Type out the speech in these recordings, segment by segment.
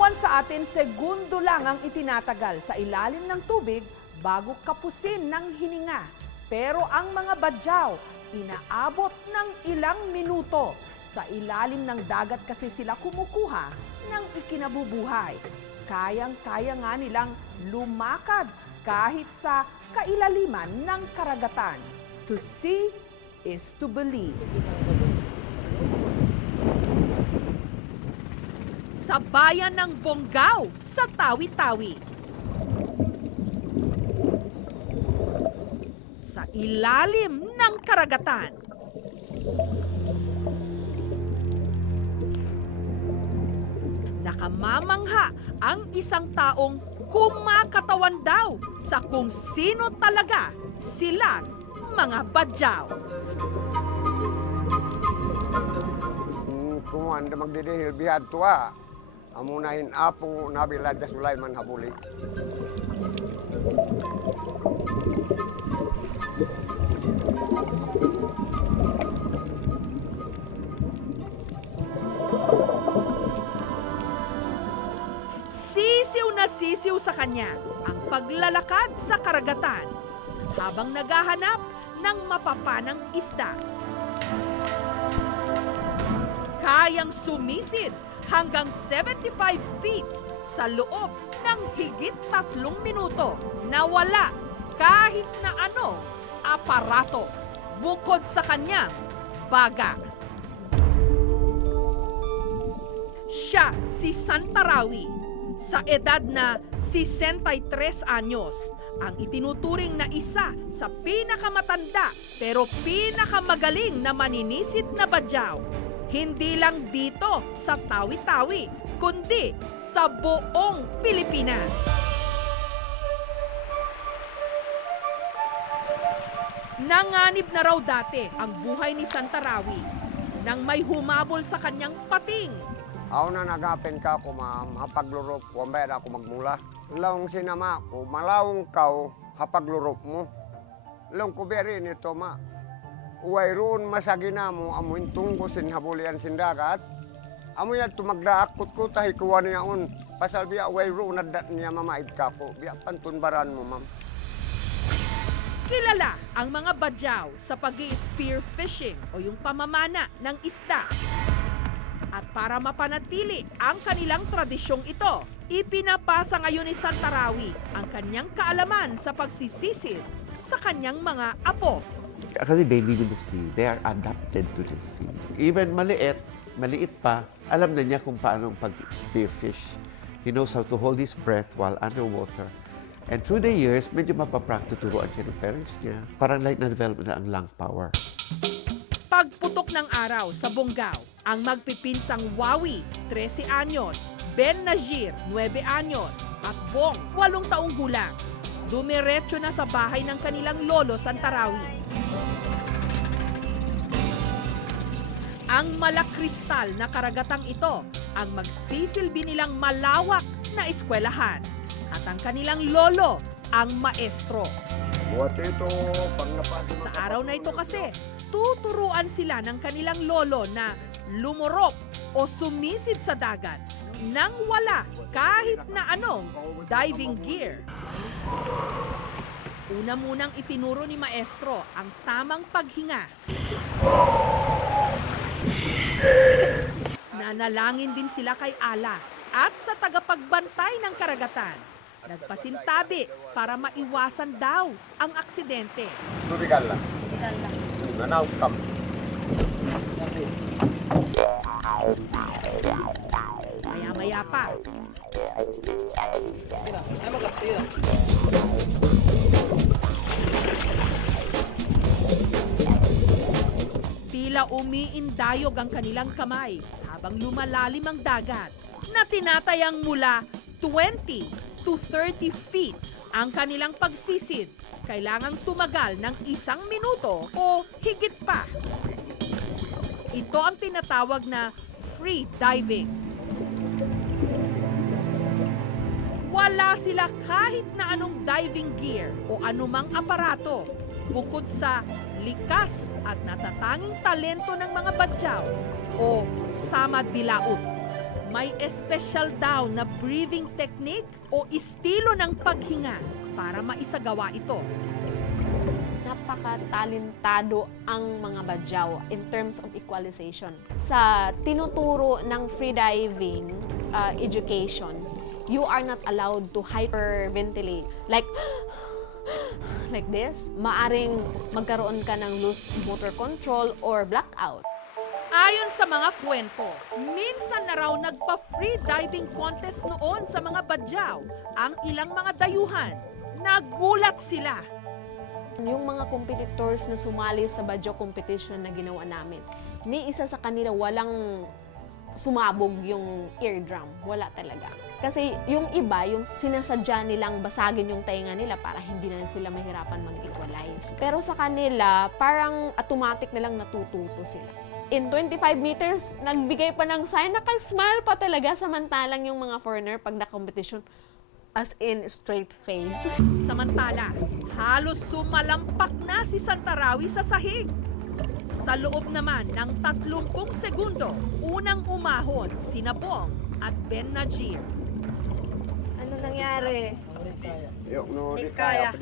Karaniwan sa atin, segundo lang ang itinatagal sa ilalim ng tubig bago kapusin ng hininga. Pero ang mga badyaw, inaabot ng ilang minuto. Sa ilalim ng dagat kasi sila kumukuha ng ikinabubuhay. Kayang-kaya nga nilang lumakad kahit sa kailaliman ng karagatan. To see is to believe. Sa bayan ng Bonggao sa Tawi-Tawi. Sa ilalim ng karagatan. Nakamamangha ang isang taong kumakatawan daw sa kung sino talaga silang mga badyaw. Kung anda magdidihil bihad tuwa, amunahin apo nabilad Sulaiman Habuli. Sisiw na sisiw sa kanya ang paglalakad sa karagatan habang naghahanap ng mapapanang isda. Kayang sumisid hanggang 75 feet sa loob ng higit tatlong minuto na wala kahit na ano aparato bukod sa kanyang baga. Siya si Santarawi sa edad na 63 anyos ang itinuturing na isa sa pinakamatanda pero pinakamagaling na maninisid na badyaw. Hindi lang dito sa Tawi-Tawi, kundi sa buong Pilipinas. Nanganib na raw dati ang buhay ni Santarawi nang may humabol sa kanyang pating Ako na nagapin ka ko ma'am, hapaglurop, wambay ako magmula. Laong sinama ko, malawong kau, hapaglurop mo. Laong ko beri nito ma. Uway roon masagina mo, amuin tungko sin habulian sindagat. Amo yan tumagdaakot ko tahi kuwa niya un. Pasal biya uway roon nadat niya mamait ka ko. Biya pantunbaran mo ma'am. Kilala ang mga badyaw sa pag spear fishing o yung pamamana ng isda. At para mapanatili ang kanilang tradisyong ito, ipinapasa ngayon ni Santarawi ang kanyang kaalaman sa pagsisisid sa kanyang mga apo. Kasi they live in the sea. They are adapted to the sea. Even maliit, maliit pa, alam na niya kung paano pag-spearfish. He knows how to hold his breath while underwater. And through the years, medyo mapapraktuturoan siya ng parents niya. Parang like na-develop na ang lung power. Pagputok ng araw sa Bonggao, ang magpipinsang Wawi, 13 anyos, Ben Najir, 9 anyos, at Bong, 8 taong gulang. Dumiretso na sa bahay ng kanilang lolo Santarawi. Ang malakristal na karagatang ito ang magsisilbi nilang malawak na eskwelahan. At ang kanilang lolo ang maestro. Ito, Sa araw na ito kasi, tuturuan sila ng kanilang lolo na lumurok o sumisid sa dagat nang wala kahit na anong diving gear. Una munang itinuro ni Maestro ang tamang paghinga. Nanalangin din sila kay Allah at sa tagapagbantay ng karagatan. Nagpasintabi para maiwasan daw ang aksidente. Tubigan lang. Nanaw kam. Maya-maya pa, tila umiindayog ang kanilang kamay habang lumalalim ang dagat na tinatayang mula 20 to 30 feet ang kanilang pagsisid. Kailangang tumagal ng isang minuto o higit pa. Ito ang tinatawag na free diving. Wala sila kahit na anong diving gear o anumang aparato bukod sa likas at natatanging talento ng mga badyaw o sama dilaut. May espesyal daw na breathing technique o estilo ng paghinga para maisagawa ito. napaka-talentado ang mga badyaw in terms of equalization. Sa tinuturo ng freediving uh, education, you are not allowed to hyperventilate. Like, like this, maaring magkaroon ka ng loose motor control or blackout. Ayon sa mga kwento, minsan na raw nagpa-free diving contest noon sa mga badyaw ang ilang mga dayuhan. Nagulat sila. Yung mga competitors na sumali sa badyaw competition na ginawa namin, ni isa sa kanila walang sumabog yung eardrum. Wala talaga. Kasi yung iba, yung sinasadya nilang basagin yung tainga nila para hindi na sila mahirapan mag-equalize. Pero sa kanila, parang automatic na lang natututo sila. In 25 meters, nagbigay pa ng sign, nakasmile pa talaga samantalang yung mga foreigner pag na-competition, as in straight face. Samantala, halos sumalampak na si Santarawi sa sahig. Sa loob naman ng 30 segundo, unang umahon si Nabong at Ben Najib. Ano nangyari? Yok, no, Di di kaya.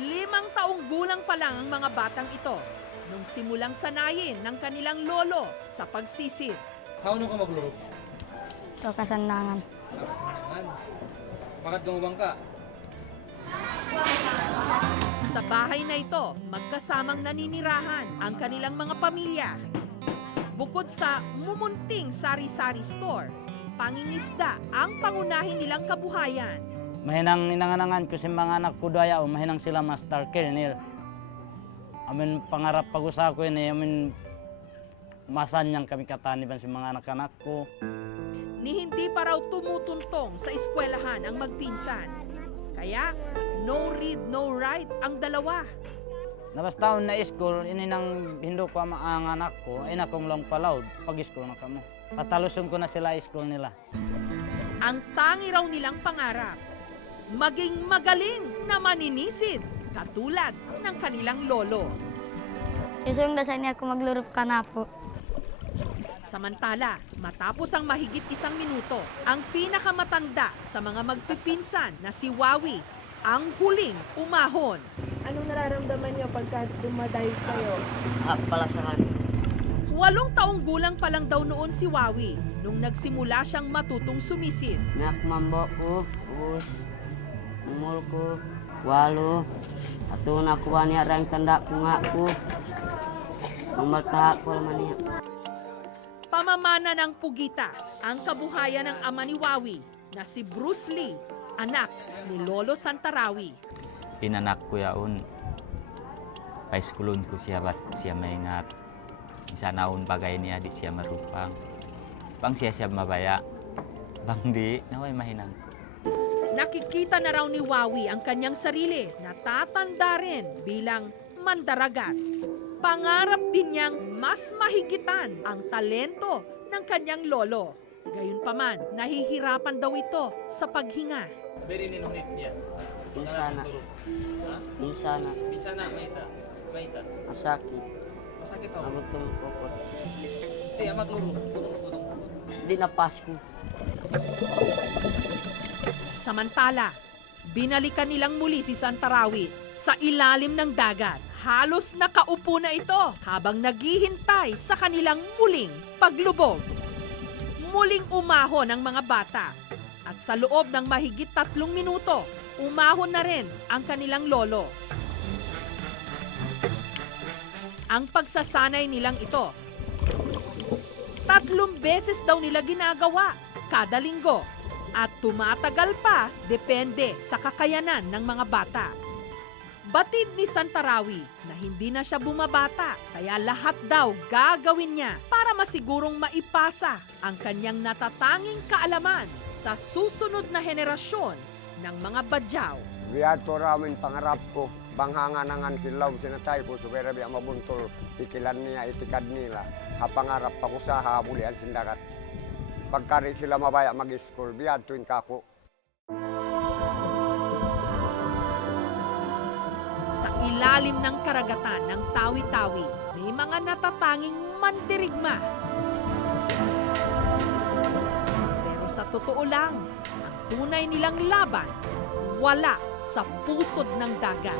Limang taong gulang pa lang ang mga batang ito nung simulang sanayin ng kanilang lolo sa pagsisid. Kauno ka maglaro? Ito kasandangan. Bakit gumubang ka? Sa bahay na ito, magkasamang naninirahan ang kanilang mga pamilya. Bukod sa mumunting sari-sari store, pangingisda ang pangunahin nilang kabuhayan. Mahinang inanganangan ko si mga anak ko daya o mahinang sila master kilnil. Amin pangarap pag usa ko ini amin masanyang kami kataniban si mga anak-anak ko. Ni hindi pa raw tumutuntong sa eskwelahan ang magpinsan. Kaya, no read, no write ang dalawa. Nabas taon na school, ini nang hindo ko ang anak ko, ina kong lang palawd, pag school na kamo. Pataluson ko na sila school nila. Ang tangi raw nilang pangarap, maging magaling na maninisid katulad ng kanilang lolo. Yung dasal niya kung maglaro ka na po. Samantala, matapos ang mahigit isang minuto, ang pinakamatanda sa mga magpipinsan na si Wawi ang huling umahon. Anong nararamdaman niyo pagka dumadive kayo? Walong taong gulang pa lang daw noon si Wawi nung nagsimula siyang matutong sumisid. Nak mambo ko, us, umul ko, walo, ato na kuha niya rang tanda ko nga ko. Mamalta ko naman niya. Pamamana ng Pugita ang kabuhayan ng ama ni Wawi na si Bruce Lee, anak ni Lolo Santarawi. pinanak ko yaon. Schoolon ko siya bat siya may ngat. Isa naon bagay niya di siya marupang. Bang siya siya mabaya. Bang di, naway mahinang. Nakikita na raw ni Wawi ang kanyang sarili na tatanda rin bilang mandaragat. Pangarap din niyang mas mahigitan ang talento ng kanyang lolo. Gayunpaman, nahihirapan daw ito sa paghinga. Very ninunit niya. Insana, insana, Minsan na, maita. Maita. masakit, Masakit ako. agad tumukot. Hindi, maglaro. Tunong-tunong. Di na Pasko. Samantala, binalikan nilang muli si Santarawi sa ilalim ng dagat. Halos nakaupo na ito habang naghihintay sa kanilang muling paglubog. Muling umahon ang mga bata at sa loob ng mahigit tatlong minuto, umahon na rin ang kanilang lolo. Ang pagsasanay nilang ito, tatlong beses daw nila ginagawa kada linggo at tumatagal pa depende sa kakayanan ng mga bata. Batid ni Santarawi na hindi na siya bumabata kaya lahat daw gagawin niya para masigurong maipasa ang kanyang natatanging kaalaman sa susunod na henerasyon ng mga badyaw. Biyato ramin pangarap ko. Banghanganangan silaw sinatay ko. Subera biya mabuntol. Ikilan niya, itikad nila. Hapangarap pa ko sa habulian sindakat. Pagkari sila mabaya mag-school, biyatuin ka ko. Sa ilalim ng karagatan ng Tawi-Tawi, may mga natatanging mandirigma. sa totoo lang, ang tunay nilang laban wala sa pusod ng dagat.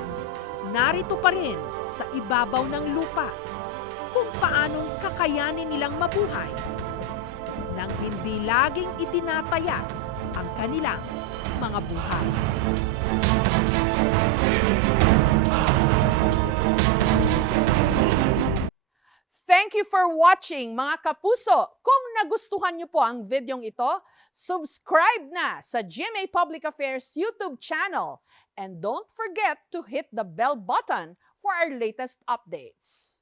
Narito pa rin sa ibabaw ng lupa kung paanong kakayanin nilang mabuhay nang hindi laging itinataya ang kanilang mga buhay. Thank you for watching mga kapuso. Kung nagustuhan niyo po ang videong ito, subscribe na sa GMA Public Affairs YouTube channel. And don't forget to hit the bell button for our latest updates.